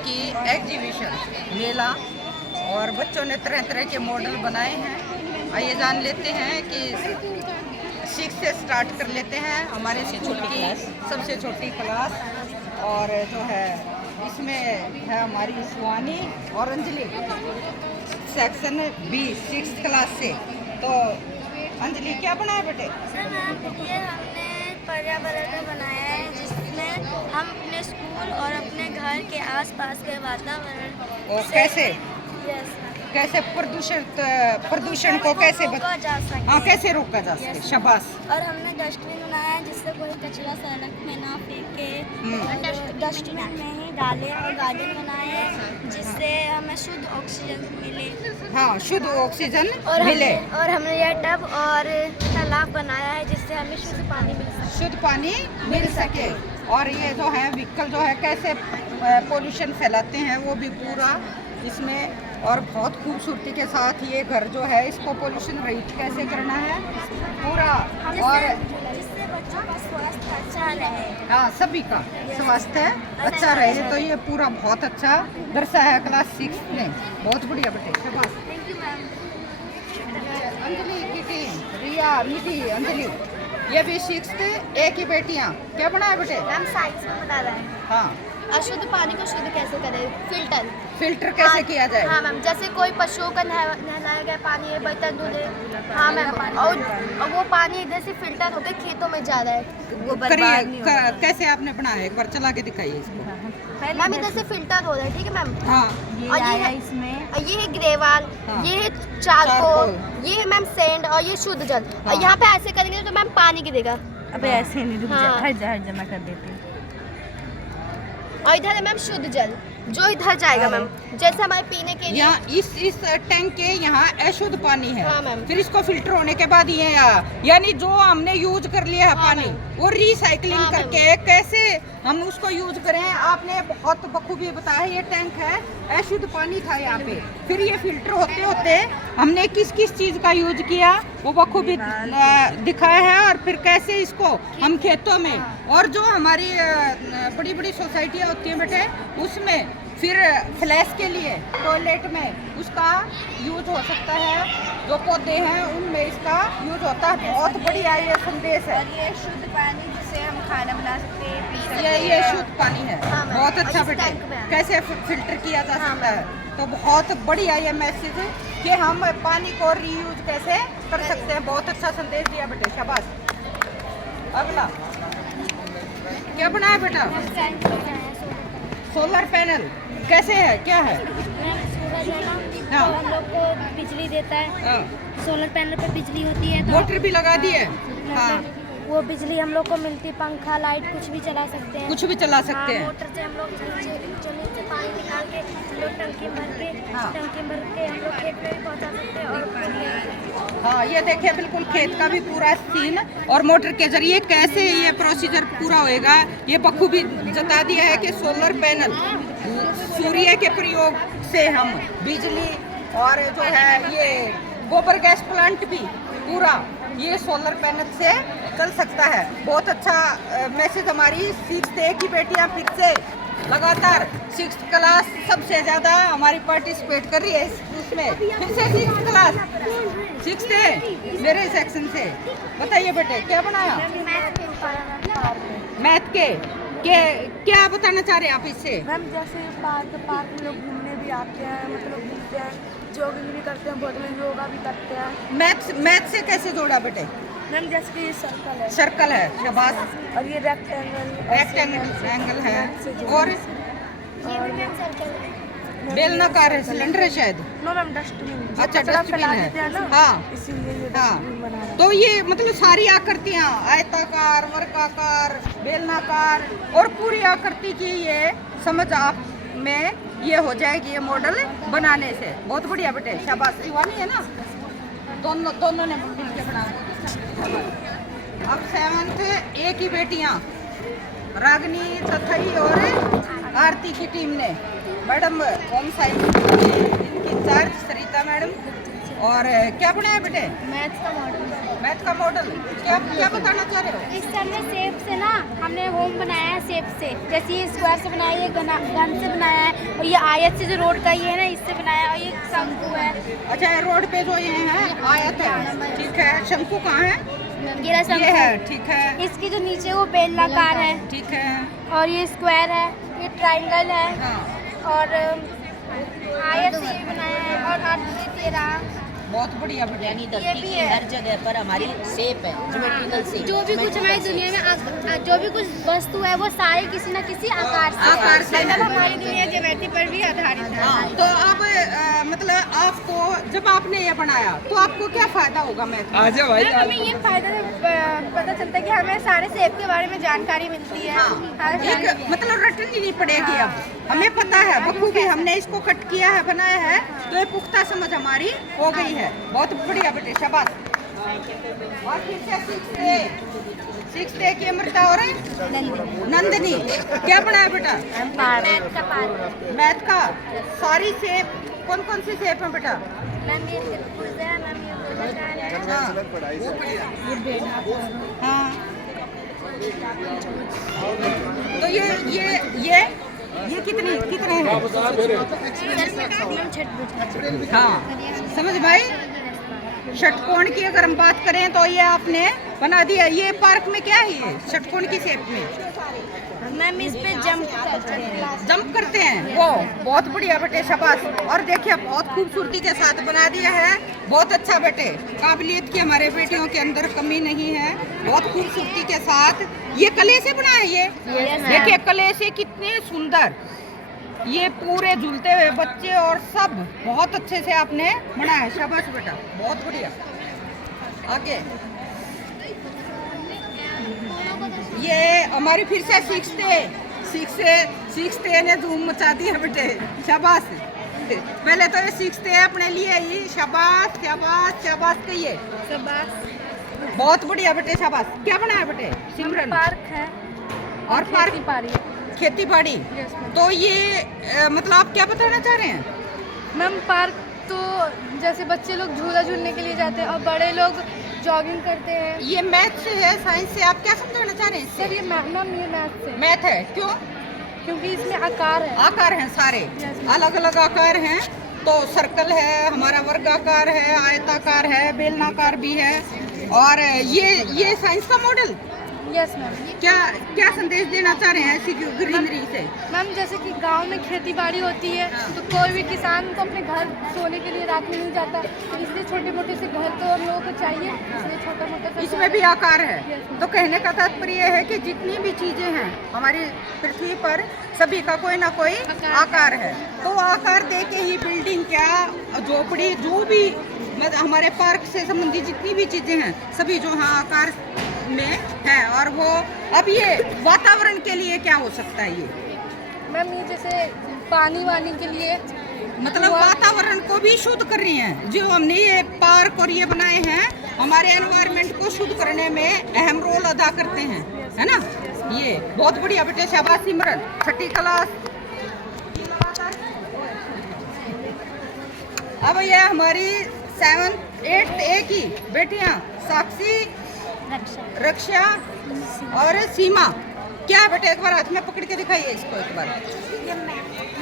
की एग्जीबिशन मेला और बच्चों ने तरह तरह के मॉडल बनाए हैं। आइए जान लेते हैं कि 6 से स्टार्ट कर लेते हैं हमारे स्कूल की सबसे छोटी क्लास। और जो है इसमें है हमारी सुहानी और Anjali, section B 6th class से। तो अंजलि क्या बनाया बेटे? सर मैम, ये हमने पर्यावरण बनाया है जिसमें हम अपने स्कूल और अपने घर के आसपास के वातावरण और कैसे यस कैसे प्रदूषण को कैसे रोका जा सके। हाँ, कैसे रोका जा सके। शाबाश। और हमने डस्टबिन बनाया है जिससे कोई कचरा सड़क में ना फेंके, डस्टबिन में ही डाले। और गार्डन बनाए हैं जिससे हमें शुद्ध ऑक्सीजन मिले। हाँ, शुद्ध ऑक्सीजन और मिले। हमने यह टब और तालाब बनाया है जिससे हमें शुद्ध पानी मिल सके। शुद्ध पानी मिल सके। और ये जो है व्हीकल जो है कैसे पोल्यूशन फैलाते हैं वो भी पूरा इसमें। और बहुत खूबसूरती के साथ ये घर जो है इसको पोल्यूशन रहित कैसे करना है पूरा। और जिससे बच्चों का स्वास्थ्य अच्छा रहे। हाँ, सभी का स्वास्थ्य अच्छा रहे। तो ये पूरा बहुत अच्छा दर्शाया है क्लास 6 में। बहुत बढ़िया बेटे, शाबाश। Thank you ma'am. अंजलि की टीम, रिया, निधि, अंजलि, ये भी 6th एक ही बेटियाँ। क्या बनाया बेटे? मैम साइंस में बता रहे हैं हाँ, अशुद्ध पानी को शुद्ध कैसे करें। फिल्टर कैसे किया जाए। हाँ मैम, जैसे कोई पशुओं का नहलाया गया पानी है, बर्तन धुले। हाँ मैम, और वो पानी इधर से फिल्टर होकर खेतों में जा रहा है, वो बर्बाद नहीं हो रहा। कैसे आपने बनाया? एक बार चला के दिखाइए इसको। मैम इधर से फिल्टर हो रहा है, ठीक है मैम। हाँ, और ये है इसमें, ये है ग्रेवाल, ये है चारकोल, ये है मैम सैंड और ये शुद्ध जल। हाँ। और यहाँ पे ऐसे करेंगे तो मैम पानी गिरेगा। अबे ऐसे नहीं, रुक जा, हट जा मैं कर देती हूँ। और इधर है मैम शुद्ध जल जो इधर जाएगा मैम, जैसे हमारे पीने के लिए। यहाँ इस टैंक के यहाँ अशुद्ध पानी है। हाँ मैम। फिर इसको फिल्टर होने के बाद ये यानी जो हमने यूज कर लिया है पानी वो रिसाइकलिंग हाँ, करके कैसे हम उसको यूज करें। आपने बहुत बखूबी बताया। ये टैंक है, अशुद्ध पानी था यहाँ पे, फिर ये फिल्टर होते होते हमने किस किस चीज का यूज किया वो बखूबी दिखाया है। और फिर कैसे इसको हम खेतों में और जो हमारी बड़ी बड़ी सोसाइटियाँ होती हैं बेटे उसमें फिर फ्लैश के लिए टॉयलेट में उसका यूज हो सकता है। जो पौधे हैं उनमें इसका यूज होता है। बहुत बढ़िया ये संदेश है। और ये शुद्ध पानी जिससे हम खाना बना सकते हैं, पी सकते हैं। ये शुद्ध पानी है। हाँ, मैम। बहुत और अच्छा इस बेटे, टैंक में है। कैसे फिल्टर किया जा सकता है। तो बहुत बढ़िया ये मैसेज है कि हम पानी को रीयूज कैसे कर सकते हैं। बहुत अच्छा संदेश दिया बेटे, शाबाश। अगला क्या बनाया बेटा? सोलर पैनल कैसे है, क्या है? सूरज है ना, हाँ। तो हम लोग को बिजली देता है। हाँ, सोलर पैनल पे बिजली होती है तो मोटर भी लगा दी है। हाँ, वो बिजली हम लोग को मिलती, पंखा लाइट कुछ भी चला सकते हैं। कुछ भी चला सकते हैं। मोटर से हम लोग जमीन से पानी निकाल के हम लोग टंकी भर के हम लोग खेत में भी पहुंचा सकते हैं। और हाँ, ये देखिए बिल्कुल खेत का भी पूरा सीन और मोटर के जरिए कैसे ये प्रोसीजर पूरा होएगा ये बखूबी जता दिया है कि सोलर पैनल सूर्य के प्रयोग से हम बिजली और जो है ये गोबर गैस प्लांट भी पूरा ये सोलर पैनल से चल सकता है। बहुत अच्छा मैसेज। हमारी 6th की बेटियां फिर से लगातार 6th क्लास सबसे ज़्यादा हमारी पार्टिसिपेट कर रही है उसमें। फिर से 6th क्लास 6th है मेरे सेक्शन से। बताइए बेटे क्या बनाया? मैथ के क्या बताना चाह रहे हैं आप इससे? मैम जैसे पार्क में लोग घूमने भी आते हैं, मतलब घूमते हैं, जॉगिंग भी करते हैं, बहुत लोग योगा भी करते हैं। मैथ से कैसे जोड़ा बेटे? मैम जैसे कि ये सर्कल है, सर्कल है, शाबाश। और ये रेक्टेंगल है और बेलनाकार है, सिलेंडर है शायद। No ma'am dustbin. अच्छा, डस्टबिन है। हाँ, इसीलिए ये हाँ। डस्टबिन बना रहे हैं। तो ये मतलब सारी आकृतियाँ आयताकार, वर्गाकार, बेलनाकार और पूरी आकृति की ये समझ आप में ये हो जाएगी ये मॉडल बनाने से। बहुत बढ़िया बेटे, शाबाश। शिवानी है ना, दोनों ने मिलकर बनाया। अब 7th एक ही बेटियाँ रागनी, तथई और आरती की टीम ने। मैडम होम साइंस इनकी इंचार्ज सरिता मैडम और क्या बनाया बेटे? मैथ का मॉडल। मैथ का मॉडल। क्या क्या बताना चाह रहे हो? इस सर ने शेप से ना हमने होम बनाया है शेप से, जैसे ये स्क्वायर से बनाया है, ये गन से बनाया है, और ये आयत से जो रोड का ये है ना इससे बनाया है, और ये शंकु है। अच्छा, रोड पे जो ये है आयत है, ठीक है। शंकु कहाँ है? ये शंकु ये है, ठीक है। इसकी जो नीचे वो बेलनाकार है, ठीक है। और ये स्क्वायर है, ये ट्रायंगल है, हाँ, और आयत से ये बनाया है, और अर्ध तेरा बहुत बढ़िया बेटे। यानी धरती की हर जगह पर हमारी शेप है, ज्योमेट्रिकल शेप। जो भी कुछ हमारी दुनिया में जो भी कुछ वस्तु है वो सारे किसी न किसी आकार से है। मतलब हमारी दुनिया ज्योमेट्री पर भी आधारित है। हाँ, तो अब मतलब आपको जब आपने ये बनाया तो आपको क्या फायदा होगा? मैथ में? आजा भाई। हमें ये फायदा पता चलता है कि हमें सारे शेप के बारे में जानकारी मिलती है। एक मतलब रटनी नहीं पड़ेगी। अब हमें पता है बखूबी, हमने इसको कट किया है, बनाया है, तो ये पुख्ता समझ हमारी हो गई है। बहुत बढ़िया बेटे, शाबाश। और फिर से सिक्स डे की अमृता और नंदिनी क्या बनाया बेटा? मैथ का। सारी शेप कौन कौन सी शेप है बेटा? हाँ, तो ये कितने हैं? हाँ, समझ भाई। षटकोण की अगर हम बात करें तो ये आपने बना दिया। ये पार्क में क्या है? ये षटकोण की शेप में मैम इस पे जंप करते हैं वो। बहुत बढ़िया बेटे, शाबाश। और देखिए बहुत खूबसूरती के साथ बना दिया है। बहुत अच्छा बेटे, काबिलियत की हमारे बेटियों के अंदर कमी नहीं है। बहुत खूबसूरती के साथ ये कले से बना है। ये देखिए कले से कितने सुंदर, ये पूरे झूलते हुए बच्चे और सब बहुत अच्छे से आपने बनाया है। शाबाश बेटा, बहुत बढ़िया। आगे ये हमारी फिर से सिक्स डे ने धूम मचा दी है बेटे, शाबाश। पहले तो ये सिक्स डे अपने लिए ही, शाबाश शाबाश शाबाश कहिए। बहुत बढ़िया बेटे, शाबाश। क्या बनाया बेटे? सिमरन पार्क है और पार्क, खेती बाड़ी। तो ये मतलब आप क्या बताना चाह रहे हैं? मैम पार्क तो जैसे बच्चे लोग झूला झूलने के लिए जाते हैं और बड़े लोग जॉगिंग करते हैं। ये मैथ से है, साइंस से? आप क्या समझाना चाह रहे हैं? सर ये मैथ से। मैथ है, क्यों? क्योंकि इसमें आकार है। आकार हैं सारे, अलग अलग आकार हैं। तो सर्कल है हमारा, वर्गाकार है, आयताकार है, बेलनाकार भी है। और ये साइंस का मॉडल। Yes ma'am. क्या संदेश देना चाह रहे हैं ऐसी ग्रीनरी से? मैम जैसे कि गांव में खेती बाड़ी होती है तो कोई भी किसान को अपने घर सोने के लिए रात में नहीं जाता, तो इसलिए छोटे मोटे से घर तो हम लोगों को चाहिए, इसलिए छोटा मोटा इसमें भी आकार है। तो कहने का तात्पर्य है कि जितनी भी चीजें हैं हमारी पृथ्वी पर, सभी का कोई ना कोई आकार है। तो आकार दे के ही बिल्डिंग, क्या झोपड़ी, जो भी मतलब हमारे पार्क से संबंधित जितनी भी चीजें हैं सभी जो हाँ आकार में है। और वो अब ये वातावरण के लिए क्या हो सकता है? ये मैम ये जैसे पानी वानी के लिए, मतलब वातावरण को भी शुद्ध कर रही हैं। जो हमने ये पार्क और ये बनाए हैं हमारे एनवायरनमेंट को शुद्ध करने में अहम रोल अदा करते हैं, है ना? ये बहुत बढ़िया बेटे, शाबाश सिमरन। छठी क्लास। अब ये हमारी 7th 8th A की बेटियां साक्षी, रक्षा और सीमा। क्या बेटे, एक बार हाथ में पकड़ के दिखाइए इसको एक बार।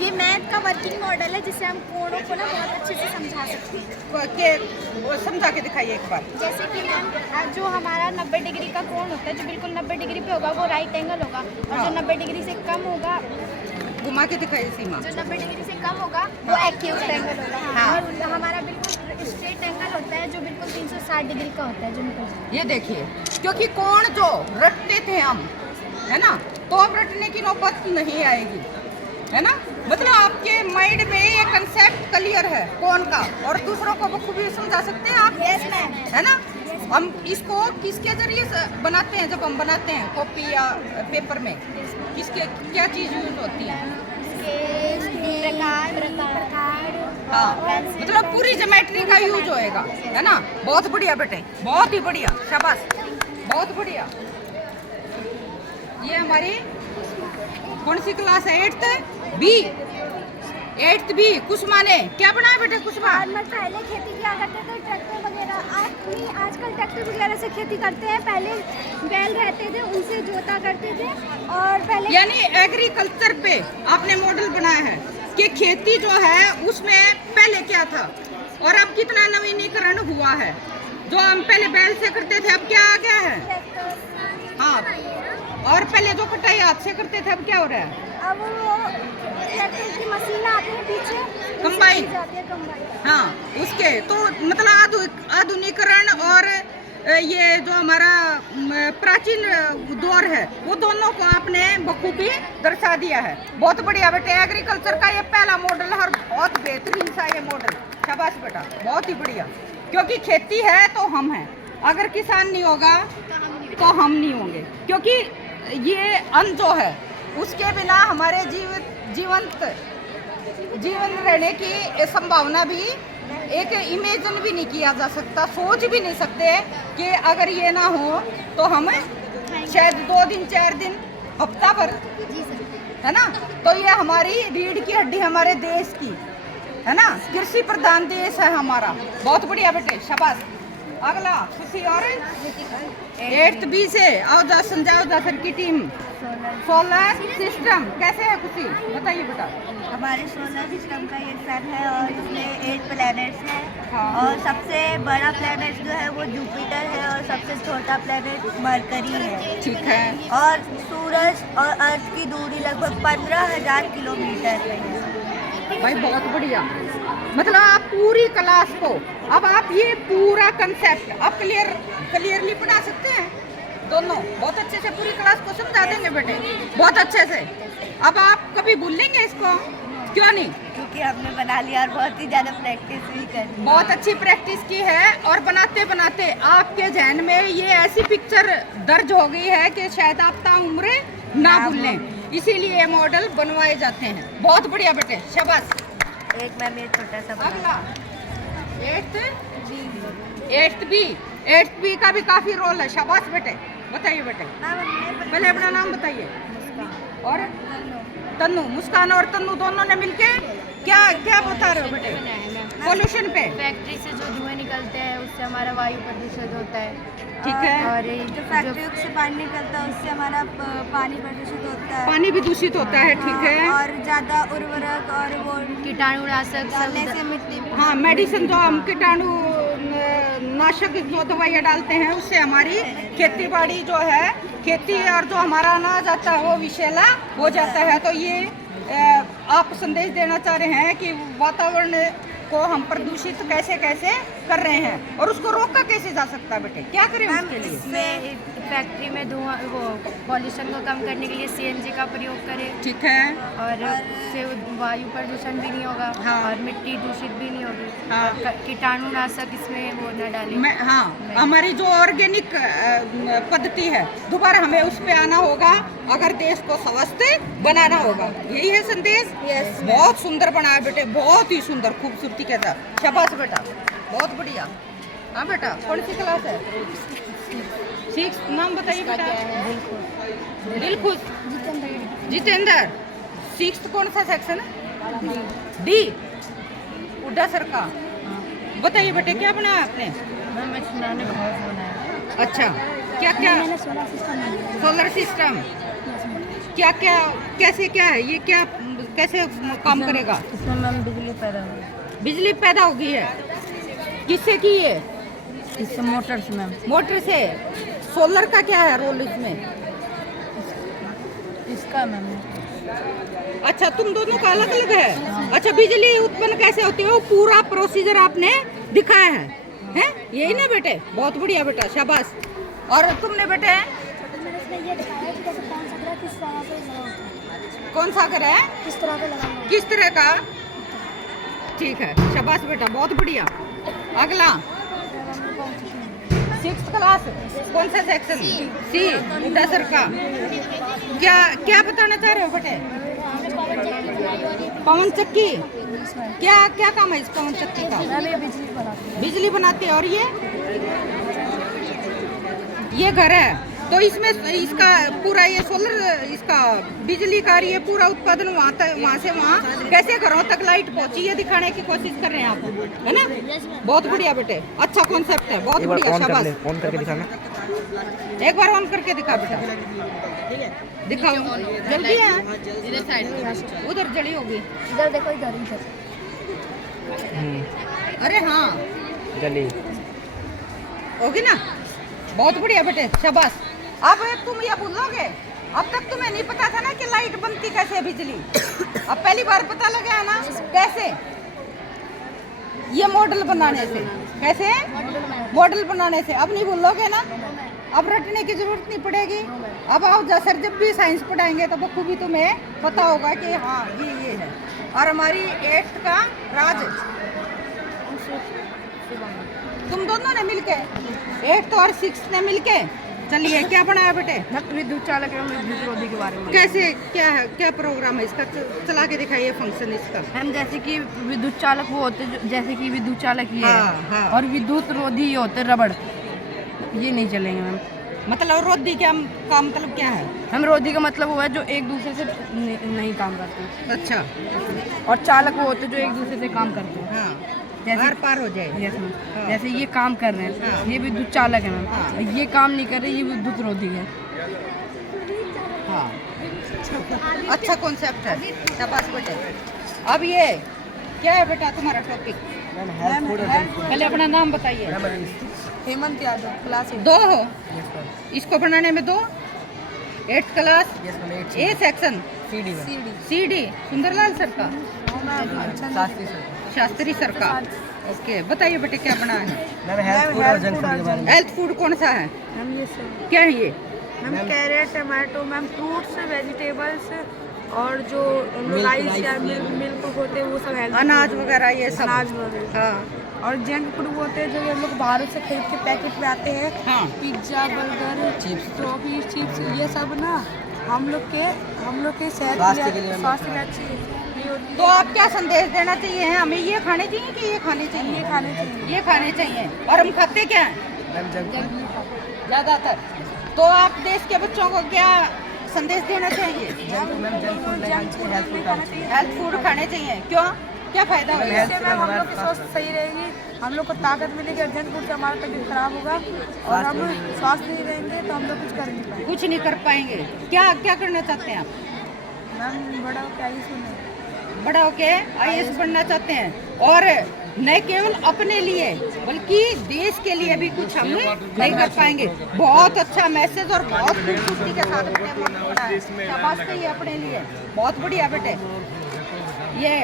ये मैथ का वर्किंग मॉडल है जिससे हम कोणों को ना बहुत अच्छे से समझा सकते हैं। वो समझा के दिखाइए एक बार। जैसे कि मैम जो हमारा 90 डिग्री का कोण होता है, जो बिल्कुल 90 डिग्री पे होगा वो राइट एंगल होगा, और जो 90 डिग्री से कम होगा, घुमा के दिखाइए सीमा, जो 90 डिग्री से कम होगा वो एक्यूट एंगल होगा। हाँ। और हमारा बिल्कुल स्ट्रेट एंगल होता है जो बिल्कुल 360 डिग्री का होता है, जो निकल। ये देखिए, क्योंकि कोण जो रटते थे हम, है ना, तो अब रटने की नौबत नहीं आएगी, है ना? मतलब आपके माइंड में ये कंसेप्ट क्लियर है कोण का, और दूसरों को बखूबी समझा सकते हैं आप। Yes ma'am. है ना? हम इसको किसके जरिए बनाते हैं? जब हम बनाते हैं कॉपी या पेपर में, किसके क्या चीज यूज होती है? हाँ, मतलब पूरी ज्योमेट्री का यूज होएगा, है ना? बहुत बढ़िया बेटे, बहुत ही बढ़िया, शाबाश, बहुत बढ़िया। ये हमारी कौन सी क्लास है? 8th B। 8th बी कुसुमा ने क्या बनाया बेटे कुसुमा? फार्मर पहले खेती किया करते थे ट्रैक्टर वगैरह, आजकल ट्रैक्टर वगैरह से खेती करते हैं। पहले बैल रहते थे उनसे जोता करते थे। और पहले यानी एग्रीकल्चर पे आपने मॉडल बनाया है कि खेती जो है उसमें पहले क्या था और अब कितना नवीनीकरण हुआ है। जो हम पहले बैल से करते थे अब क्या आ गया है? ट्रैक्टर हाँ, और पहले जो कटाई हाथ से करते थे अब क्या हो रहा है? अब वो ट्रैक्टर की मशीन आती है पीछे, कंबाइन। उससे जाती है कंबाइन। हाँ, उसके तो मतलब आधुनिकरण और ये जो हमारा प्राचीन दौर है वो दोनों को आपने बखूबी दर्शा दिया है। बहुत बढ़िया बेटे, एग्रीकल्चर का ये पहला मॉडल है और बहुत बेहतरीन सा ये मॉडल। शाबाश बेटा, बहुत ही बढ़िया। क्योंकि खेती है तो हम हैं, अगर किसान नहीं होगा तो हम नहीं होंगे। क्योंकि ये अन्न जो है उसके बिना हमारे जीवन रहने की संभावना भी एक इमेजिन भी नहीं किया जा सकता, सोच भी नहीं सकते कि अगर ये ना हो तो हम शायद 2 दिन 4 दिन हफ्ता भर, है ना। तो ये हमारी रीढ़ की हड्डी हमारे देश की है ना, कृषि प्रधान देश है हमारा। बहुत बढ़िया बेटे, शाबाश। अगला खुशी और 8th बी से आओ जा समझाओ जा सर की टीम। सोलर सिस्टम कैसे है खुशी, बताइए बेटा। हमारे सोलर सिस्टम का ये सन है और इसमें 8 प्लैनेट्स हैं। हाँ। और सबसे बड़ा प्लैनेट जो है वो जुपिटर है और सबसे छोटा प्लैनेट मरकरी है। ठीक है। और सूरज और अर्थ की दूरी लगभग 15,000 किलोमीटर है। भाई बहुत बढ़िया, मतलब आप पूरी क्लास को अब आप ये पूरा कंसेप्ट आप क्लियरली पढ़ा सकते हैं। दोनों बहुत अच्छे से पूरी क्लास को समझा देंगे बेटे, बहुत अच्छे से। अब आप कभी भूलेंगे इसको, क्यों नहीं? क्योंकि हमने बना लिया और बहुत ही ज़्यादा प्रैक्टिस भी कर ली। बहुत अच्छी प्रैक्टिस की है और बनाते बनाते आपके जहन में ये ऐसी पिक्चर दर्ज हो गई है कि शायद आप ताउम्र ना भूलें, इसीलिए ये मॉडल बनवाए जाते हैं। बहुत बढ़िया बेटे, शाबाश। एक मैम ये छोटा सा अगला 8th बी का भी काफी रोल है। शाबाश बेटे, बताइए बेटे। पहले अपना नाम बताइए। और तन्नू, मुस्कान और तन्नू दोनों ने मिलके क्या क्या बता रहे हो बेटे? पोल्यूशन पे, फैक्ट्री से जो धुएं निकलते हैं उससे हमारा वायु प्रदूषित होता है। ठीक है। और जो फैक्ट्रियों से पानी निकलता है उससे हमारा पानी प्रदूषित होता है। पानी भी दूषित होता है। ठीक है। और ज़्यादा उर्वरक और वो कीटाणुनाशक डालने से मिट्टी भी हाँ, मेडिसिन जो हम कीटाणु नाशक जो दवाइयाँ डालते हैं उससे हमारी खेती बाड़ी जो है, खेती और जो हमारा अनाज आता है वो विषैला हो जाता है। तो ये आप संदेश देना चाह रहे हैं कि वातावरण को हम प्रदूषित कैसे कैसे कर रहे हैं और उसको रोका कैसे जा सकता है बेटे, क्या करें उसके लिए? इसमें फैक्ट्री में धुआं वो पॉल्यूशन को कम करने के लिए सीएनजी का प्रयोग करें। ठीक है। और उससे वायु प्रदूषण भी नहीं होगा। हाँ। और मिट्टी दूषित भी नहीं होगी। हाँ। और कीटाणुनाशक इसमें वो न डालें। हाँ, हमारी जो ऑर्गेनिक पद्धति है दोबारा हमें उस पे आना होगा अगर देश को स्वस्थ बनाना होगा। यही है संदेश। Yes, बहुत सुंदर बनाया बेटे, बहुत ही सुंदर, खूबसूरती के साथ। शाबाश बेटा, बहुत बढ़िया। हाँ बेटा, कौन सी क्लास है? 6 नाम बताइए बेटा। दिलखुश जितेंद्र। 6th कौन सा सेक्शन है? डी उड्डा सर का। बताइए बेटे क्या बनाया आपने? अच्छा, क्या क्या? सोलर सिस्टम क्या क्या, कैसे क्या है ये, क्या कैसे काम करेगा? इसमें मैम बिजली पैदा होगी। बिजली पैदा होगी है, किससे की है? इससे मोटर से मैम। मोटर से। सोलर का क्या है रोल इसमें? इसका मैम। अच्छा, तुम दोनों का अलग अलग है। अच्छा, बिजली उत्पन्न कैसे होती है वो पूरा प्रोसीजर आपने दिखाया है यही ना बेटे? बहुत बढ़िया बेटा, शाबाश। और तुमने बेटे ये दिखाया कि जैसे कौन सा ग्रह किस तरह से लगा होता है, कौन सा ग्रह है, किस तरह का लगा हुआ है। किस तरह का? ठीक है, शाबाश बेटा, बहुत बढ़िया। अगला 6th क्लास, कौन सा सेक्शन? सी उड्डा सर का। क्या क्या बताना चाह रहे हो बेटे? पवन चक्की। क्या क्या काम है इस पवन चक्की का? बिजली बनाती बिजली बनाते हैं। और ये घर है, तो इसमें इसका पूरा ये सोलर इसका बिजली का ये पूरा उत्पादन वहाँ तक, वहाँ से वहाँ कैसे घरों तक लाइट पहुँची, ये दिखाने की कोशिश कर रहे हैं आप, है ना? बहुत बढ़िया बेटे, अच्छा कॉन्सेप्ट है, बहुत बढ़िया, शाबाश। ऑन करके दिखाना, एक बार ऑन करके दिखा बेटा, दिखाओ जल्दी है। उधर जड़ी होगी, इधर देखो, इधर अरे हाँ जल्दी होगी ना, बहुत बढ़िया बेटे, शाबाश। अब तुम ये बोलोगे, अब तक तुम्हें नहीं पता था ना कि लाइट बनती कैसे है बिजली, अब पहली बार पता लगा है ना कैसे, ये मॉडल बनाने से, कैसे मॉडल बनाने से, अब नहीं बोलोगे ना, अब रटने की जरूरत नहीं पड़ेगी। अब आप सर जब भी साइंस पढ़ाएंगे तो बखूबी तुम्हें पता होगा कि हाँ ये है। और हमारी 8th का राज तुम दोनों ने मिलके, 8th और 6th ने मिलके, चलिए क्या बनाया बेटे? विद्युत चालक एवं विद्युत रोधी के बारे में। कैसे, क्या है, क्या प्रोग्राम है इसका, चला के दिखाइए फंक्शन इसका। हम जैसे कि विद्युत चालक वो होते जैसे कि विद्युत चालक ये हाँ, है, हाँ। और विद्युत रोधी ये होते रबड़, ये नहीं चलेंगे मैम। मतलब रोधी का मतलब क्या है? हम रोधी का मतलब वो है जो एक दूसरे से नहीं काम करते, अच्छा, और चालक वो होते जो एक दूसरे से काम करते हैं। हाँ, जैसे आर पार हो जाए। यस मैम, जैसे ये काम कर रहे हैं, हाँ। ये विद्युत चालक है हाँ। मैम, ये काम नहीं कर रहे, ये विद्युत रोधी है। हाँ, अच्छा कॉन्सेप्ट है, शाबाश बेटे। अब ये क्या है बेटा तुम्हारा टॉपिक? पहले अपना नाम बताइए। हेमंत यादव, क्लास 2 हो इसको बनाने में, 2 8th class A section CD Sundarlal sir का, शास्त्री सर का। ओके, बताइए बेटे क्या बना है? हेल्थ फूड कौन सा है, हम ये सब क्या है ये? Ma'am carrot, tomato ma'am, fruits, vegetables, और जो राइस या मिल्क होते हैं वो सब हेल्थ, अनाज वगैरह ये सब। अनाज वगैरह। हाँ और जंक फूड वो होते हैं जो हम लोग बाहर से खरीद के पैकेट में आते हैं, हाँ, पिज्जा, बर्गर, टॉफी, चिप्स, ये सब ना हम लोग के सेहत स्वास्थ्य के लिए स्वास्थ्य के अच्छी नहीं होती तो आप क्या संदेश देना चाहिए है हमें? ये खाने चाहिए कि ये खाने चाहिए? ये खाने चाहिए। ये खाने चाहिए। और हम खाते क्या हैं ज़्यादातर? तो आप देश के बच्चों को क्या संदेश देना चाहिए? हेल्थ फूड खाने चाहिए। क्यों, क्या फायदा होगा? इससे मैम हम लोग की स्वास्थ्य सही रहेगी, हम लोग को ताकत मिलेगी, और जंक फूड से हमारा तबीयत खराब होगा, और हम स्वास्थ्य नहीं रहेंगे तो हम लोग कुछ कर नहीं पाएंगे। कुछ नहीं कर पाएंगे। क्या क्या करना चाहते हैं आप? मैम बड़ा हो क्या ही सुने, बड़ा होके IAS बनना चाहते हैं, और न केवल अपने लिए बल्कि देश के लिए भी कुछ हम नहीं कर पाएंगे। बहुत अच्छा मैसेज और बहुत खूबसूरती के साथ अपने मन को बनाया। शाबाश कहिए अपने लिए, बहुत बढ़िया बेटे। ये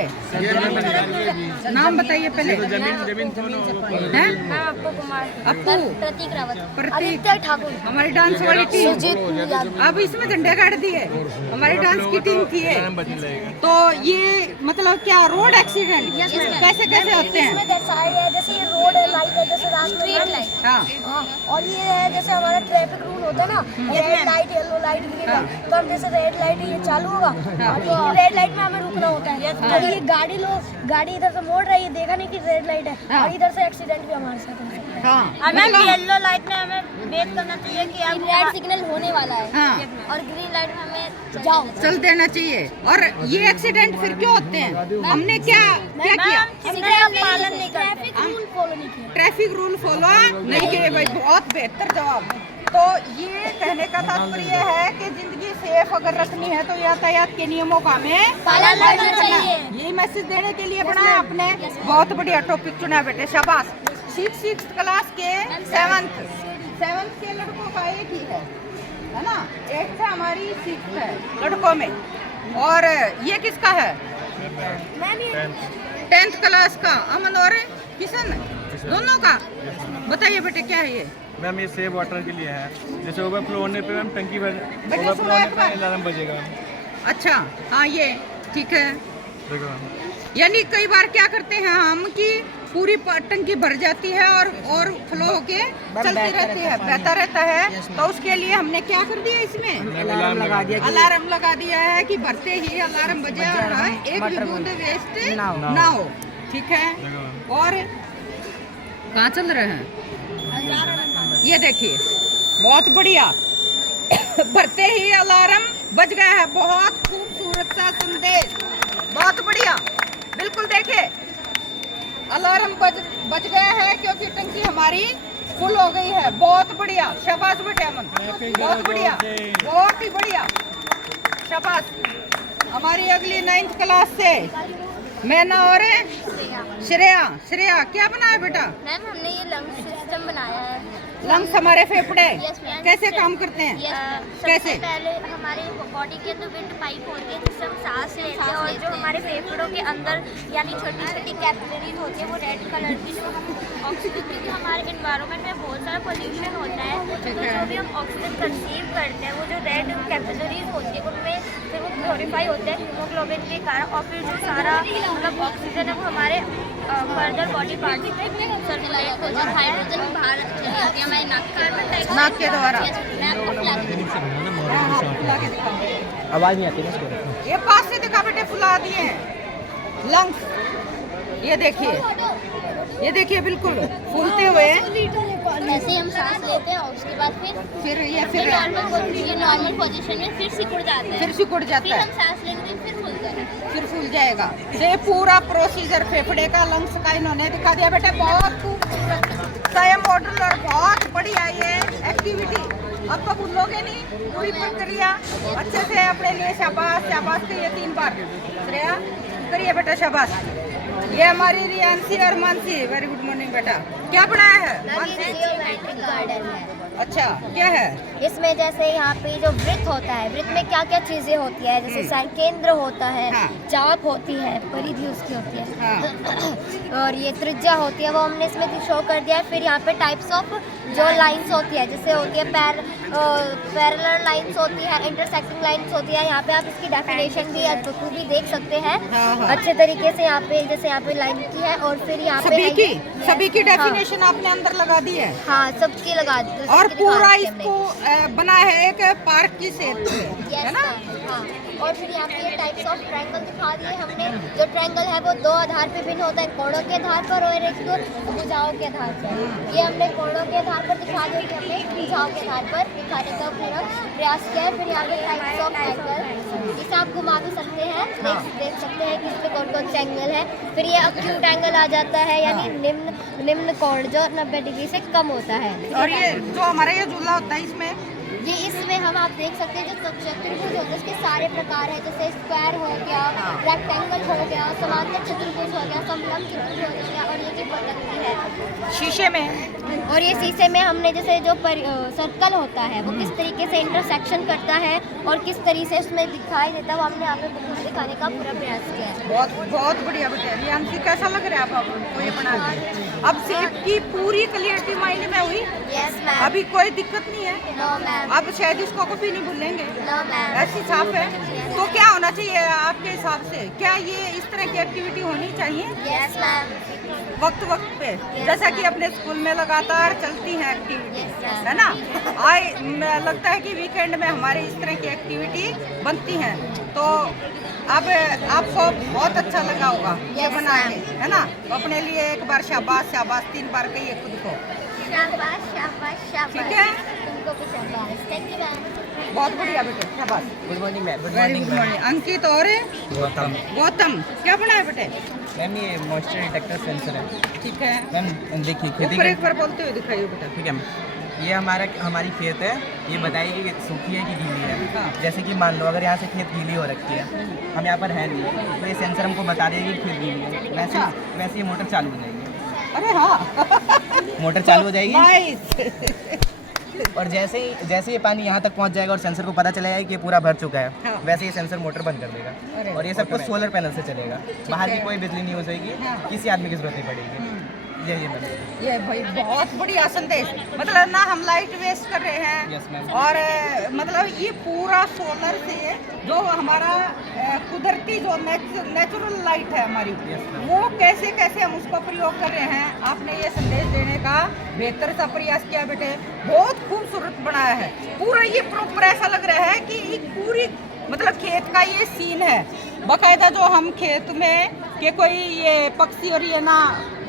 नाम बताइए पहले। हैं? आपको कुमार, अप्पू, प्रतीक रावत, प्रतीक, आदित्य ठाकुर, हमारी डांस वाली टीम। सुजीत यादव। अब इसमें झंडे गाड़ दिए, हमारी डांस की टीम थी ये। तो ये मतलब क्या रोड एक्सीडेंट कैसे कैसे होते हैं? इसमें दर्शाया गया है जैसे ये रोड है, लाइट है, जैसे स्ट्रीट लाइट। हाँ, और ये है जैसे हमारा ट्रैफिक रूल होता है ना, रेड लाइट, येलो लाइट दिखेगा, तो हम जैसे रेड लाइट ये चालू होगा, तो रेड लाइट में हमें रुकना होता है। और ये गाड़ी इधर से मोड़ रही है, देखा नहीं कि रेड लाइट है, और इधर से एक्सीडेंट भी हमारे साथ हो सकता है। हाँ, हमें येलो लाइट में हमें वेट करना चाहिए कि अब रेड सिग्नल होने वाला है, हाँ, और ग्रीन लाइट में हमें जाओ चल देना चाहिए। और ये एक्सीडेंट फिर क्यों होते हैं? हमने क्या क्या किया? सिग्नल पालन नहीं करते, ट्रैफिक रूल फॉलो नहीं किया। ट्रैफिक रूल फॉलो नहीं किए भाई, बहुत बेहतर जवाब। तो ये कहने का तात्पर्य है कि जिंदगी सेफ अगर रखनी है तो यातायात के नियमों का हमें पालन करना चाहिए। ये मैसेज देने के लिए बनाया आपने। बहुत बढ़िया टॉपिक चुना बेटे, शाबाश। 6th क्लास के 7th के लड़कों का एक ही है ना? 8th हमारी 6th है लड़कों में। और ये किसका है? 10th क्लास का अमन और किशन, दोनों का। बताइए बेटे क्या है ये? मैम ये सेव वाटर के लिए है, जैसे ओवरफ्लो होने पे मैम टंकी भर, बेटे ओवरफ्लो सुनो होने एक पे बार। अलार्म बजेगा। अच्छा, हाँ ये ठीक है। देखो मैम, यानी कई बार क्या करते हैं हम कि पूरी टंकी भर जाती है और फ्लो होके चलती रहती है, बहता रहता है। तो उसके लिए हमने क्या कर दिया, इसमें अलार्म लगा दिया कि अलार्म लगा दिया है कि भरते ही अलार्म बजे और एक भी बूंद वेस्ट ना हो। ठीक है। देखो मैम, और कहाँ चल रहे हैं ये देखिए, बहुत बढ़िया। भरते ही अलार्म बज गया है। बहुत खूबसूरत सा संदेश, बहुत बढ़िया। बिल्कुल देखिए, अलार्म बज गया है क्योंकि टंकी हमारी फुल हो गई है। बहुत बढ़िया, शाबाश बेटे अमन, बहुत बढ़िया, बहुत ही बढ़िया, शाबाश। हमारी अगली 9th क्लास से मैना और श्रेया। श्रेया क्या बनाया बेटा? मैम हमने ये लंग्स सिस्टम बनाया है। लंग्स हमारे फेफड़े Yes, ma'am. कैसे काम करते हैं? कैसे? सबसे पहले हमारे बॉडी के अंदर विंड पाइप होती है जिससे हम सांस लेते हैं, और जो हमारे फेफड़ों के अंदर यानी छोटी छोटी कैपिलरीज होती है वो रेड कलर की, जो हम ऑक्सीजन, क्योंकि हमारे एनवायरनमेंट में बहुत सारा पोल्यूशन होता है, तो जो भी हम ऑक्सीजन कंसीव करते हैं वो जो रेड कैपिलरीज होती है उनमें फिर वो प्योरीफाई होता है हीमोग्लोबिन के कारण, और फिर जो सारा मतलब ऑक्सीजन है वो हमारे फर्दर बॉडी पार्ट्स में सर्कुलेट हो जाता है। हाइड्रोजन बाहर चली जाती है हमारे नाक के द्वारा। आवाज़ नहीं आती ना इसको। ये पास से दिखा बेटे, फुला दिए हैं लंग्स। ये देखिए बिल्कुल फूलते हुए। ऐसे ही हम सांस लेते हैं और उसके बाद फिर ये नॉर्मल पोजीशन में फिर सिकुड़ जाता है, फिर सिकुड़ जाता फिर है, हम सांस लेंगे फिर फूल जाएगा। फिर फूल जाएगा। ये पूरा प्रोसीजर फेफड़े का, लंग्स का इन्होंने दिखा दिया बेटा। बहुत खूबसूरत सा ये मॉडल और बहुत बढ़िया ये एक्टिविटी। अब तो भूलोगे नहीं पूरी प्रक्रिया अच्छे से अपने लिए। शाबाश शाबाश करिए 3 बार। श्रेया करिए बेटा, शाबाश। ये हमारी रियांशी और मानसी, वेरी गुड मॉर्निंग बेटा। क्या बनाया है मानसी? गार्डन है। अच्छा, क्या है इसमें? जैसे यहाँ पे जो वृत्त होता है, वृत्त में क्या क्या चीजें होती है, जैसे केंद्र होता है, हाँ। चाप होती है, परिधि उसकी होती है, हाँ। और ये त्रिज्या होती है, वो हमने इसमें शो कर दिया है। फिर यहाँ पे टाइप्स ऑफ जो लाइंस होती है, जैसे होती है पैरेलल लाइंस होती है, इंटरसेक्टिंग लाइंस होती है। यहाँ पे आप इसकी डेफिनेशन भी भी देख सकते हैं हाँ, हाँ। अच्छे तरीके से। यहाँ पे जैसे यहाँ पे लाइन की है, और फिर यहाँ पे सभी की डेफिनेशन आपने अंदर लगा दी है। हाँ, सबकी लगा दी। और पूरा इसको बना है एक पार्क की सेप से, है ना? हाँ। और फिर यहाँ पे ये टाइप्स ऑफ ट्रायंगल दिखा दिए हमने। जो ट्रायंगल है वो 2 आधार पे भिन्न होता है, कोणों के आधार पर और एक भुजाओं के आधार पर। ये हमने कोणों के आधार पर दिखा दिया कि हमने भुजाओं के आधार पर दिखाने का पूरा प्रयास किया है। फिर यहाँ पे टाइप्स ऑफ एंगल, इसे आप घुमा भी सकते हैं, देख सकते हैं कि इसमें कौन कौन से एंगल है। फिर ये एक्यूट एंगल आ जाता है, यानी निम्न कोण जो 90 डिग्री से कम होता है। और ये जो हमारा ये झूला होता है इसमें हम आप देख सकते हैं जो चतुर्भुज होते हैं उसके सारे प्रकार है, जैसे स्क्वायर हो गया, रेक्टेंगल हो गया, समांतर चतुर्भुज हो गया, समलंब चतुर्भुज हो गया, और ये जो पतंगी है शीशे में। और ये शीशे में हमने जैसे जो सर्कल होता है वो किस तरीके से इंटरसेक्शन करता है और किस तरीके से उसमें दिखाई देता है, वो हमने यहाँ पे दिखाने का पूरा प्रयास किया है। बहुत बढ़िया बेटा। रियांशी कैसा लग रहा है आपको ये बना के? अब सेब की पूरी क्लियरिटी माइंड में हुई? Yes ma'am. अभी कोई दिक्कत नहीं है? No ma'am. अब शायद इसको कभी नहीं भूलेंगे, नो मैम। ऐसी छाप है। तो क्या होना चाहिए आपके हिसाब से? क्या ये इस तरह की एक्टिविटी होनी चाहिए यस मैम। वक्त पे, जैसा कि अपने स्कूल में लगातार चलती है एक्टिविटी, है ना? लगता है कि वीकेंड में हमारे इस तरह की एक्टिविटी बनती हैं, तो अब आपको बहुत अच्छा लगा होगा ये बना के, है ना? तो अपने लिए एक बार शाबाश शाबाश 3 बार कहिए खुद को। शाबाश शाबाश शाबाश। ठीक है, तुमको भी शाबाश। Thank you ma'am. बहुत बढ़िया बेटे, शाबाश। Good morning ma'am. Very good morning. Ankit और गौतम क्या बना है बेटे? मैम ये मॉइस्चर डिटेक्टर सेंसर है। ठीक है मैम देखिए खेती ऊपर एक बार बोलते हुए दिखाइए बेटा। ठीक है मैम, ये हमारी खेत है, ये बताइए कि सूखी है कि गीली है। जैसे कि मान लो अगर यहाँ से खेत गीली हो रखी है, हम यहाँ पर है नहीं, तो ये सेंसर हमको बता देगी कि खेत गीली है। वैसे ये मोटर चालू हो जाएगी। अरे हाँ, मोटर चालू हो जाएगी नाइस। और जैसे ही पानी यहाँ तक पहुँच जाएगा और सेंसर को पता चलेगा कि ये पूरा भर चुका है, हाँ। वैसे ही सेंसर मोटर बंद कर देगा। और ये सब कुछ सोलर पैनल से चलेगा, बाहर की कोई बिजली नहीं हो जाएगी, किसी आदमी की जरूरत नहीं पड़ेगी। ये भाई बहुत बढ़िया संदेश। मतलब ना हम लाइट वेस्ट कर रहे हैं। Yes, ma'am. और मतलब ये पूरा सोलर से जो हमारा कुदरती जो नेचुरल लाइट है हमारी, Yes, ma'am. वो कैसे कैसे हम उसको प्रयोग कर रहे हैं, आपने ये संदेश देने का बेहतर सा प्रयास किया बेटे। बहुत खूबसूरत बनाया है पूरा। ये प्रॉपर ऐसा लग रहा है कि एक पूरी मतलब खेत का ये सीन है बाकायदा, जो हम खेत में के कोई ये पक्षी और ये ना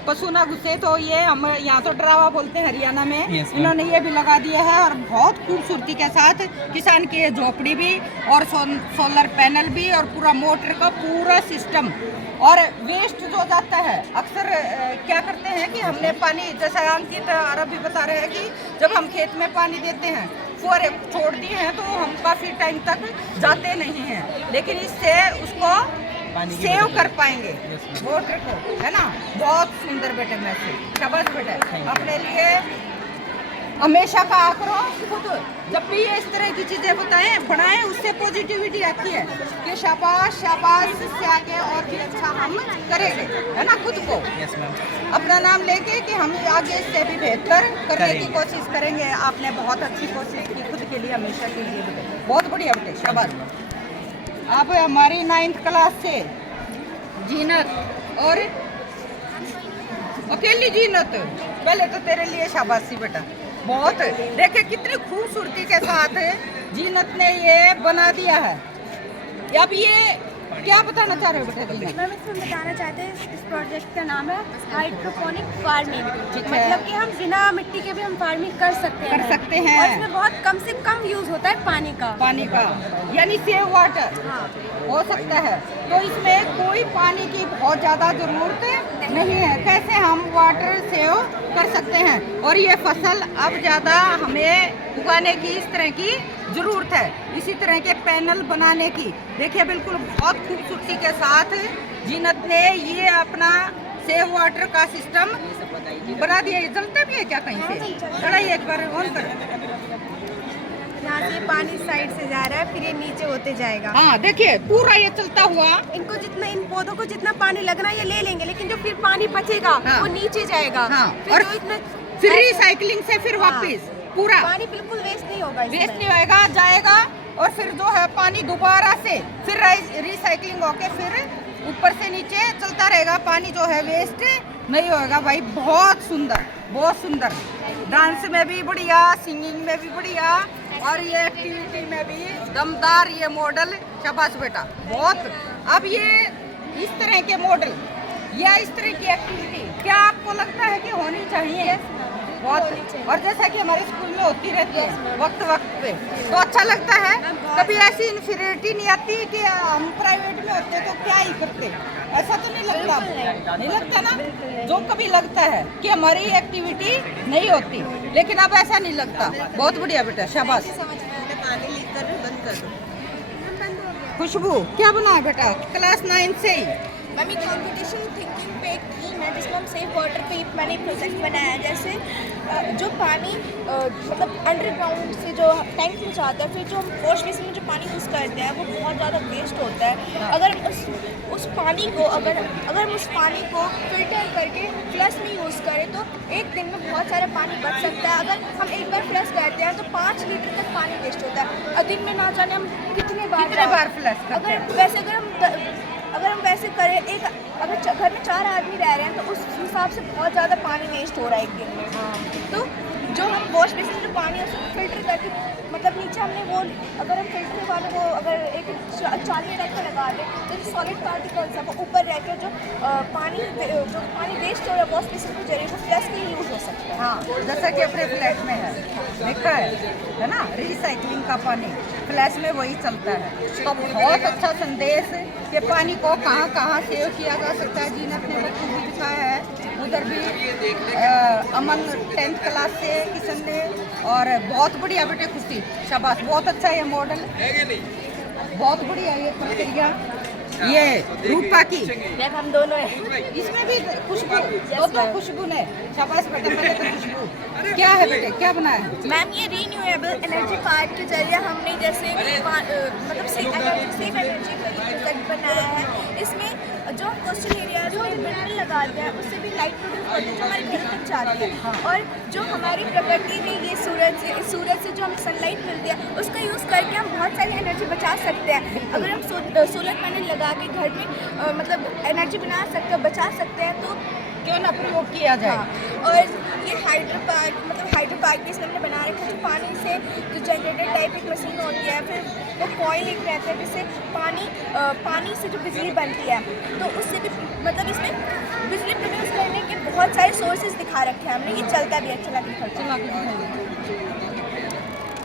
पशु ना घुसे, तो ये हम यहाँ तो डरावा बोलते हैं हरियाणा में। Yes, ma'am. इन्होंने ये भी लगा दिया है और बहुत खूबसूरती के साथ किसान की ये झोपड़ी भी और सोलर पैनल भी और पूरा मोटर का पूरा सिस्टम। और वेस्ट जो जाता है अक्सर क्या करते हैं कि हमने पानी, जैसा अंकित अरब भी बता रहे हैं कि जब हम खेत में पानी देते हैं फुहारे छोड़ दिए हैं तो हम काफ़ी टाइम तक जाते नहीं हैं, लेकिन इससे उसको पानी की सेव बचत कर होगी। पाएंगे मोटर को, है ना। बहुत सुंदर बेटे, मैसेज शाबाश बेटे, अपने लिए हमेशा कहा करो खुद जब भी ये इस तरह की चीजें बनाएं उससे पॉजिटिविटी आती है कि शाबाश शाबाश, इससे आगे और भी अच्छा हम करेंगे, है ना। खुद को यस मैम। अपना नाम लेके कि हम आगे इससे भी बेहतर करने की करेंगे। कोशिश करेंगे। आपने बहुत अच्छी कोशिश की, खुद के लिए हमेशा कीजिए बेटे, बहुत बढ़िया बेटे, शाबाश। अब हमारी 9th क्लास से जीनत और अकेली जीनत, पहले तो तेरे लिए शाबाशी बेटा, बहुत देखे कितनी खूबसूरती के साथ जीनत ने ये बना दिया है। अब ये क्या बताना चाह रहे हो बेटा जीनत? मैम इसमें बताना चाहते हैं इस प्रोजेक्ट का नाम है हाइड्रोपोनिक फार्मिंग। ठीक है। मतलब कि हम बिना मिट्टी के भी हम फार्मिंग कर सकते हैं। कर सकते हैं। और इसमें बहुत कम से कम यूज होता है पानी का। पानी का यानी सेव वाटर हो सकता है, तो इसमें कोई पानी की बहुत ज़्यादा ज़रूरत नहीं है। कैसे हम वाटर सेव कर सकते हैं और ये फसल अब ज़्यादा हमें उगाने की इस तरह की ज़रूरत है, इसी तरह के पैनल बनाने की। देखिए बिल्कुल बहुत खूबसूरती के साथ जीनत ने ये अपना सेव वाटर का सिस्टम बना दिया। ये जलता भी है क्या कहीं से? चढ़ाइए एक बार ऑन कर। यहाँ से पानी साइड से जा रहा है, फिर ये नीचे होते जाएगा। हाँ देखिए पूरा ये चलता हुआ, इनको जितना, इन पौधों को जितना पानी लगना है ये ले लेंगे, लेकिन जो फिर पानी बचेगा हाँ। वो नीचे जाएगा। हाँ, फिर और जो इतना फिर रिसाइकलिंग से फिर हाँ। वापस पूरा पानी बिल्कुल वेस्ट नहीं होगा इसमें। वेस्ट नहीं होएगा, जाएगा और फिर जो है पानी दोबारा से फिर रिसाइकलिंग होके फिर ऊपर से नीचे चलता रहेगा। पानी जो है वेस्ट नहीं होएगा भाई। बहुत सुंदर, बहुत सुंदर। डांस में भी बढ़िया, सिंगिंग में भी बढ़िया और ये एक्टिविटी में भी दमदार ये मॉडल, शाबाश बेटा बहुत। अब ये इस तरह के मॉडल या इस तरह की एक्टिविटी क्या आपको लगता है कि होनी चाहिए? बहुत। और जैसा कि हमारे स्कूल में होती रहती है वक्त वक्त पे, तो अच्छा लगता है। कभी ऐसी इन्फीरियरिटी नहीं आती कि हम प्राइवेट में होते तो क्या ही करते, ऐसा तो नहीं लगता? नहीं लगता ना। जो कभी लगता है कि हमारी एक्टिविटी नहीं होती, लेकिन अब ऐसा नहीं लगता। बहुत बढ़िया बेटा, शाबाश। खुशबू क्या बना है बेटा क्लास 9 से ही? मैम ये कंपटीशन थिंकिंग पे एक थीम है जिसको हम सेफ वाटर पे मैंने प्रोजेक्ट बनाया है। जैसे जो पानी मतलब अंडरग्राउंड से जो टैंक में जाता है, फिर जो हम वॉश बेसिन में जो पानी यूज़ करते हैं वो बहुत ज़्यादा वेस्ट होता है। अगर उस पानी को अगर हम उस पानी को फिल्टर करके फ्लश में यूज़ करें तो एक दिन में बहुत सारा पानी बच सकता है। अगर हम एक बार फ्लश करते हैं तो 5 लीटर तक पानी वेस्ट होता है और दिन में ना जाने हम कितने बार फ्लश करते हैं? अगर हम वैसे करें, अगर घर में 4 आदमी रह रहे हैं तो उस हिसाब से बहुत ज़्यादा पानी वेस्ट हो रहा है एक दिन में। तो जो हम वॉश बेसिन जो पानी है उसको फिल्टर करके, मतलब नीचे हमने वो, अगर हम फिल्टर वाले वो अगर एक 40 टाइप का लगा दें तो जो सॉलिड पार्टिकल्स है वो ऊपर रहकर जो पानी वेस्ट हो रहा है वॉश बेसिन के जरिए वो फ्लश के लिए यूज़ हो सकता है। हाँ, जैसा कि अपने फ्लैट में है, देखा है ना, रिसाइकलिंग का पानी फ्लैश में वही चलता है। तो बहुत अच्छा संदेश कि पानी को कहाँ कहाँ सेव किया जा सकता है। जीनत ने बखूबी दिखाया है। उधर भी अमन 10th क्लास से किशन ने, और बहुत बढ़िया बेटे, खुशी, शाबाश, बहुत अच्छा ये मॉडल, बहुत बढ़िया ये प्रक्रिया। ये रूपा की हम दोनों हैं। इसमें भी खुशबू, तो खुशबू ने, शाबाश बेटा, पहले तो खुशबू। क्या है बेटे, क्या बनाया है? मैम ये रीन्यूएबल एनर्जी पार्क के जरिए हमने जैसे मतलब सेफ एनर्जी का प्रोजेक्ट बनाया है। इसमें जो कोस्टल एरियाज में मिनरल लगाते हैं उससे भी लाइट प्रोड्यूस होती है जो हमारे घर तक जाती है। और जो हमारी प्रकृति में ये सूरज से जो हमें सनलाइट मिलती है उसका यूज़ करके हम बहुत सारी एनर्जी बचा सकते हैं। अगर हम सोलर पैनल लगा के घर में मतलब एनर्जी बना सकते हैं, बचा सकते हैं, तो क्यों ना प्रयोग किया जाए। और ये हाइड्रो पार्क मतलब हाइड्रो पार्क भी इसमें हमने बना रखा है, जो पानी से जो जनरेटर टाइप एक मशीन होती है, फिर वो कॉइल एक रहता है जिससे पानी से जो बिजली बनती है, तो उससे भी मतलब इसमें बिजली प्रोड्यूस करने के बहुत सारे सोर्सेज दिखा रखे हैं हमने। ये चलता भी है, चला के दिखाते हैं।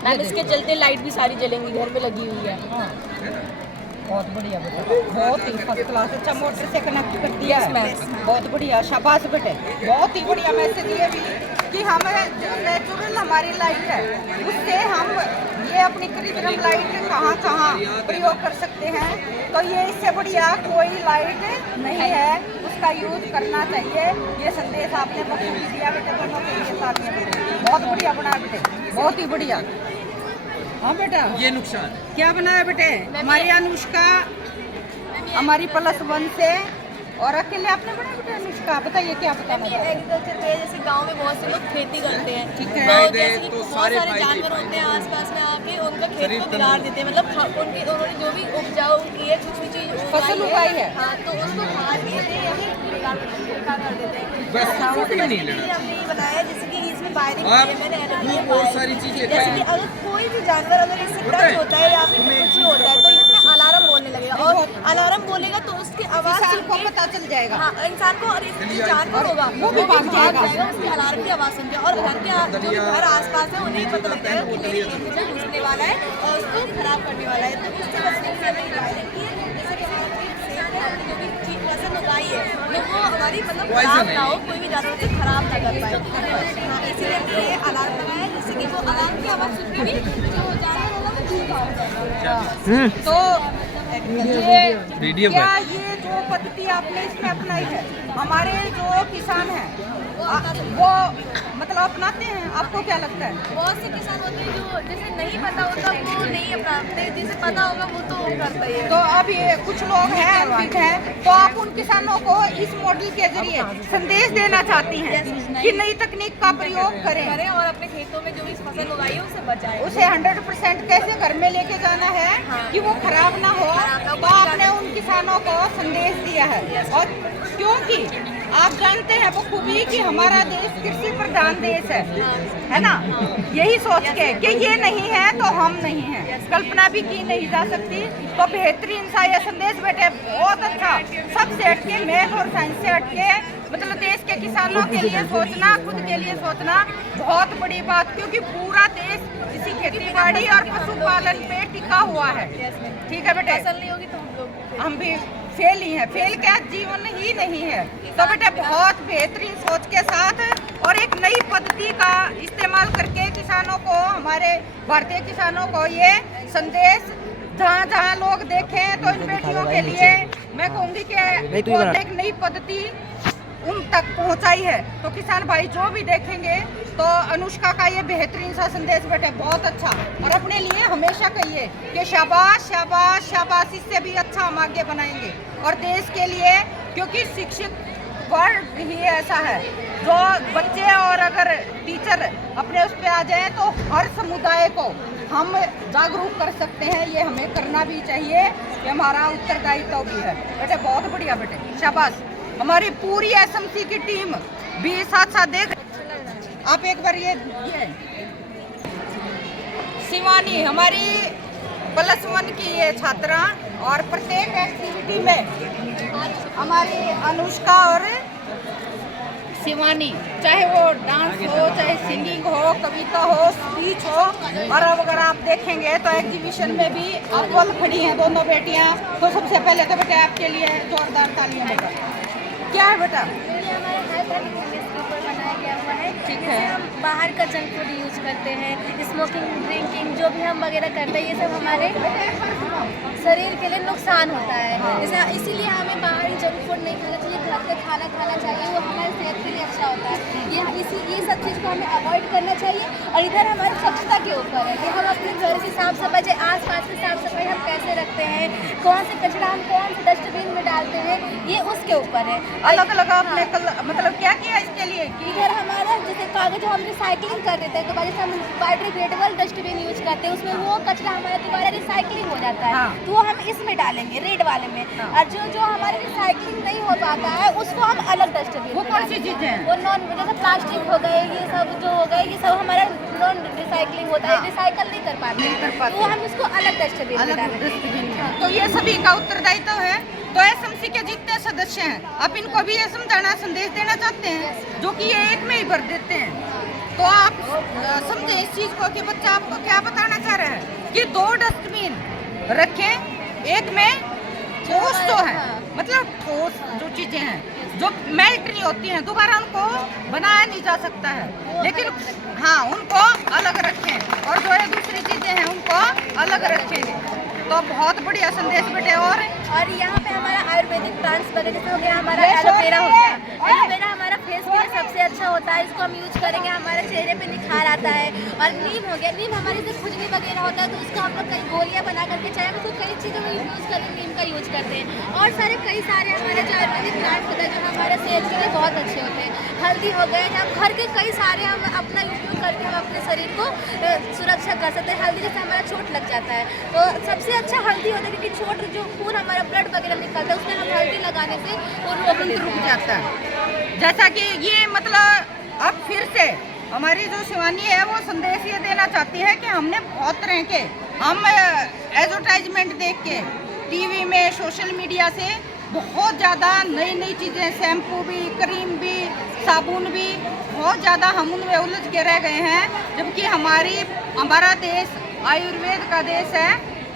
मैम इसके चलते लाइट भी सारी जलेंगी, घर में लगी हुई है। बहुत बढ़िया बेटा, बहुत ही फर्स्ट क्लास। अच्छा मोटर से कनेक्ट कर दिया है, बहुत बढ़िया, शाबाश बेटे, बहुत ही बढ़िया मैसेज ये भी कि हम जो नेचुरल हमारी लाइट है उससे हम ये अपनी कृत्रिम लाइट कहाँ कहाँ प्रयोग कर सकते हैं। तो ये इससे बढ़िया कोई लाइट नहीं है, उसका यूज करना चाहिए। ये संदेश आपने बखूबी दिया बेटे, दोनों के लिए तालियां बेटे, बहुत बढ़िया बना बेटे, बहुत ही बढ़िया। हाँ बेटा, ये नुकसान क्या बनाया बेटे? हमारी अनुष्का हमारी +1 से, और अकेले आपने बनाया बेटा? अनुष्का बताइए क्या बताना ये एग्रीकल्चर पे जैसे गांव में बहुत से लोग खेती करते हैं, ठीक है। तो जैसे कि बहुत सारे जानवर होते हैं आसपास में आके उनका खेत को बिगाड़ देते हैं, मतलब उन्होंने जो भी उपजाऊ की है, कुछ भी चीज फसल उगाई है, हाँ, तो उसको खा देते हैं या फिर बिगाड़ कर देते हैं। हमने ये बनाया जैसे कि इसमें वायरिंग की है, मैंने एलईडी बहुत सारी चीजें, जैसे कि अगर कोई भी जानवर अगर इससे टच होता है या फिर कुछ भी होता है तो इसमें अलार्म बोलने लगेगा, और अलार्म बोलेगा तो उसकी आवाज किसान को पता चल जाएगा। हाँ, इंसान को, और जो जानवर होगा वो भी भाग जाएगा, उसकी अलार्म की आवाज सुन के, और घर के जो भी घर आसपास है उन्हें पता लग जाएगा कि मेरे खेत में घुसने वाला है और उसको खराब करने वाला है। तो उससे बचने के लिए हमें वायरिंग की है, जैसे कि हमारी जो भी चीज फसल उगाई है तो वो हमारी मतलब खराब ना हो, कोई भी जानवर से खराब ना कर पाए। हाँ, इसीलिए हमने ये अलार्म लगाया है, जिससे कि वो अलार्म की आवाज सुन के भी जो जानवर होगा वो ठीक हो जाएगा। तो ये क्या ये जो पद्धति आपने इसमें अपनाई है, हमारे जो किसान हैं वो मतलब अपनाते हैं? आपको क्या लगता है? बहुत से किसान होते हैं जो जैसे नहीं पता होता वो नहीं अपनाते, जिसे पता होगा वो तो करता ही है। तो अब ये कुछ लोग हैं अनभिज्ञ हैं, तो आप उन किसानों को इस मॉडल के जरिए संदेश देना चाहती हैं कि नई तकनीक का प्रयोग करें और अपने खेतों में जो भी फसल उगाई है उसे बचाएं, उसे 100% कैसे घर में लेके जाना है कि वो खराब ना हो। तो आपने उन किसानों को संदेश दिया है, और क्योंकि आप जानते हैं बखूबी कि हमारा देश कृषि प्रधान देश है ना, यही सोच के कि ये नहीं है तो हम नहीं हैं, कल्पना भी की नहीं जा सकती। तो बेहतरीन सा ये संदेश बेटे, बहुत अच्छा, सबसे हटके, मैथ और साइंस से हटके, मतलब देश के किसानों के लिए सोचना, खुद के लिए सोचना बहुत बड़ी बात, क्योंकि पूरा देश इसी खेती बाड़ी और पशुपालन पे टिका हुआ है। ठीक है बेटे, फसल नहीं होगी तो हम भी फेल ही हैं, फेल क्या जीवन ही नहीं है। तो बेटे बहुत बेहतरीन सोच के साथ और एक नई पद्धति का इस्तेमाल करके किसानों को, हमारे भारतीय किसानों को ये संदेश जहाँ जहाँ लोग देखें तो इन बेटियों के लिए मैं कहूँगी कि एक नई पद्धति उन तक पहुंचाई है। तो किसान भाई जो भी देखेंगे तो अनुष्का का ये बेहतरीन सा संदेश बेटे बहुत अच्छा, और अपने लिए हमेशा कहिए कि शाबाश शाबाश शाबाश, इससे भी अच्छा हम आगे बनाएंगे और देश के लिए, क्योंकि शिक्षित वर्ग ही ऐसा है जो बच्चे और अगर टीचर अपने उस पर आ जाए तो हर समुदाय को हम जागरूक कर सकते हैं। ये हमें करना भी चाहिए, ये हमारा उत्तरदायित्व भी है। बेटे बहुत बढ़िया बेटे, शाबाश। हमारी पूरी एसएमसी की टीम भी साथ साथ देख, आप एक बार ये शिवानी हमारी +1 की ये छात्रा, और प्रत्येक एक्टिविटी में हमारी अनुष्का और शिवानी, चाहे वो डांस हो, चाहे सिंगिंग हो, कविता हो, स्पीच हो, और अब अगर आप देखेंगे तो एग्जीबिशन में भी अव्वल खड़ी हैं दोनों बेटियां। तो सबसे पहले तो बेटा आपके लिए जोरदार तालियां बेटा। क्या है बेटा? ये हमारे हेल्थ एंड फिटनेस के ऊपर बनाया गया हुआ है। ठीक जैसे है। हम बाहर का जंक फूड यूज करते हैं, स्मोकिंग, ड्रिंकिंग, जो भी हम वगैरह करते हैं, ये सब हमारे शरीर के लिए नुकसान होता है। जैसे इसीलिए हमें बाहर जंक फूड नहीं खाना चाहिए, घर का खाना खाना चाहिए, वो हमारे सेहत के लिए अच्छा होता है। ये सब चीज़ को हमें अवॉइड करना चाहिए। और इधर हमारी स्वच्छता के ऊपर है कि हम अपने घर की साफ सफाई, आस पास की साफ सफाई हम कैसे रखते हैं, कौन से कचरा हम कौन से डस्टबिन में डालते हैं, ये उसके ऊपर है। अलग अलग आपने मतलब क्या किया इसके लिए कि इधर हमारा जैसे कागज हम रिसाइकलिंग कर देते हैं, तो जैसे हम बायोडिग्रेडेबल डस्टबिन यूज करते हैं, उसमें वो कचरा हमारा दोबारा रिसाइकलिंग हो जाता है। हाँ। तो वो हम इसमें डालेंगे, रेड वाले में। और जो हमारे रिसाइकलिंग नहीं हो आता है उसको हम अलग डस्टबिन वो कौन सी चीजें हैं? वो नॉन, जैसे प्लास्टिक हो गए, ये सब जो हो गए, ये सब हमारा नॉन रिसाइकलिंग होता है, रिसाइकल नहीं कर पाते हैं, तो हम इसको अलग डस्टबिन में अलग डालेंगे। डस्टबिन में। तो ये सभी का उत्तरदायित्व है। तो एसएमसी के जितने सदस्य हैं, आप इनको भी ये समझाना संदेश देना चाहते हैं, जो कि ये एक में ही भर देते हैं। तो आप समझे इस चीज को कि बच्चा आपको क्या बताना चाह रहा है कि 2 डस्टबिन रखें, एक में ठोस जो है, मतलब ठोस जो चीजें हैं जो मेल्ट नहीं होती हैं, दोबारा उनको बनाया नहीं जा सकता है, लेकिन हाँ उनको अलग रखें, और जो ये दूसरी चीजें हैं उनको अलग रखेंगे। तो बहुत बढ़िया संदेश बेटे। और यहाँ पे हमारा आयुर्वेदिक प्लांट्स वगैरह जैसे हो गया, हमारा एलोवेरा हो गया, एलोवेरा हमारा फेस के लिए सबसे अच्छा होता है, इसको हम यूज करेंगे, हमारे चेहरे पे निखार आता है। और नीम हो गया, नीम हमारे से खुजली वगैरह होता है, तो उसको हम लोग कई गोलियाँ बना करके चाहे उसको कई चीज़ों में यूज़ करके नीम का यूज करते हैं। और कई सारे हमारे जो आयुर्वेदिक प्लांट्स होते हैं जो हमारे सेहत के लिए बहुत अच्छे होते हैं। हल्दी हो गए, हम घर के कई सारे हम अपना उपयोग करके हम अपने शरीर को सुरक्षा कर सकते हैं। हल्दी जैसे हमारा चोट लग जाता है तो सबसे अच्छा हल्दी होता है, क्योंकि चोट जो खून हमारा ब्लड वगैरह निकलता है उसमें हम हल्दी लगाने से वो रुक जाता है। जैसा कि ये मतलब अब फिर से हमारी जो शिवानी है वो संदेश ये देना चाहती है कि हमने बहुत तरह के हम एडवर्टाइजमेंट देख के टीवी में, सोशल मीडिया से बहुत ज़्यादा नई नई चीज़ें, शैम्पू भी, क्रीम भी, साबुन भी, बहुत ज़्यादा हम उनमें उलझ के रह गए हैं। जबकि हमारा देश आयुर्वेद का देश है,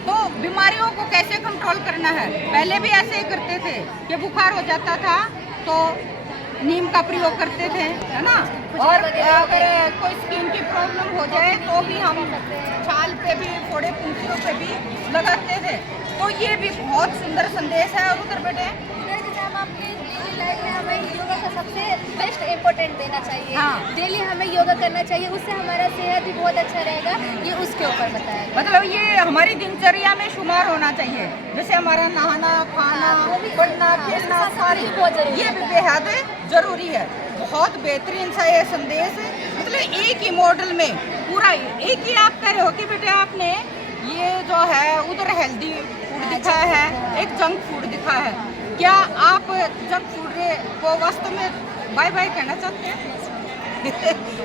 तो बीमारियों को कैसे कंट्रोल करना है, पहले भी ऐसे ही करते थे कि बुखार हो जाता था तो नीम का प्रयोग करते थे, है ना। और अगर कोई स्किन की प्रॉब्लम हो जाए तो भी हम छाल पे भी, फोड़े पूंछियों पे भी लगाते थे। तो ये भी बहुत सुंदर संदेश है। और उधर बेटे हम अपनी डेली लाइफ में हमें योगा का सबसे बेस्ट इम्पोर्टेंट देना चाहिए। हाँ। डेली हमें योगा करना चाहिए, उससे हमारा सेहत भी बहुत अच्छा रहेगा, ये उसके ऊपर बताया। मतलब ये हमारी दिनचर्या में शुमार होना चाहिए, जैसे हमारा नहाना, खाना, पढ़ना, खेलना, सारी ये भी बेहद जरूरी है। बहुत बेहतरीन सा ये संदेश, मतलब एक ही मॉडल में पूरा एक ही आप कह रहे हो कि बेटे आपने ये जो है उधर हेल्दी फूड दिखाया है, एक जंक फूड दिखाया है। क्या आप जंक फूड को वास्तव में बाय बाय कहना चाहते हैं?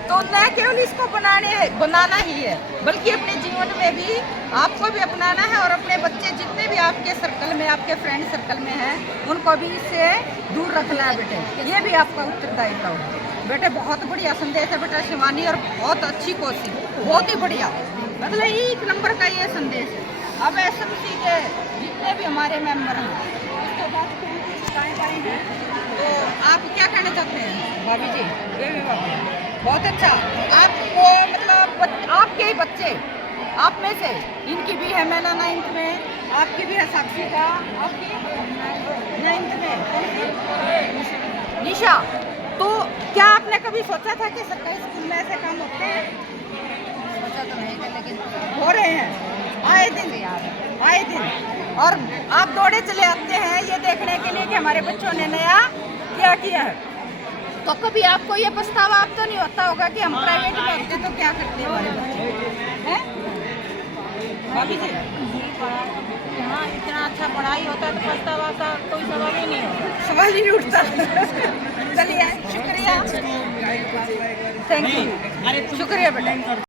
तो न केवल इसको बनाना ही है, बल्कि अपने जीवन में भी आपको भी अपनाना है, और अपने बच्चे जितने भी आपके सर्कल में, आपके फ्रेंड सर्कल में हैं, उनको भी इससे दूर रखना है बेटे। ये भी आपका उत्तरदायित्व है बेटे। बहुत बढ़िया संदेश है बेटा शिवानी, और बहुत अच्छी कोशिश, बहुत ही बढ़िया, मतलब 1 नंबर का ये संदेश है। अब एसएमसी के जितने भी हमारे मेंबर हैं, उसके बाद हैं, तो आप क्या कहना चाहते हैं भाभी जी? बेबी भाभी, बहुत अच्छा। आपको मतलब आपके ही बच्चे, आप में से इनकी भी है मैना 9th में, आपकी भी है साक्षी का, आपकी 9th में निशा। तो क्या आपने कभी सोचा था कि सरकारी स्कूल में ऐसे काम होते हैं? सोचा तो नहीं था, लेकिन हो रहे हैं आए दिन। और आप दौड़े चले आते हैं ये देखने के लिए कि हमारे बच्चों ने नया क्या किया है। तो कभी आपको ये पछतावा आप तो नहीं होता होगा कि हम प्राइवेट में होते तो क्या करते हमारे बच्चे हैं? भाभी जी, यहाँ इतना अच्छा पढ़ाई होता है तो पछतावा का कोई सवाल ही नहीं होता। सवाल ही नहीं उठता। चलिए शुक्रिया, थैंक यू, शुक्रिया बेटा।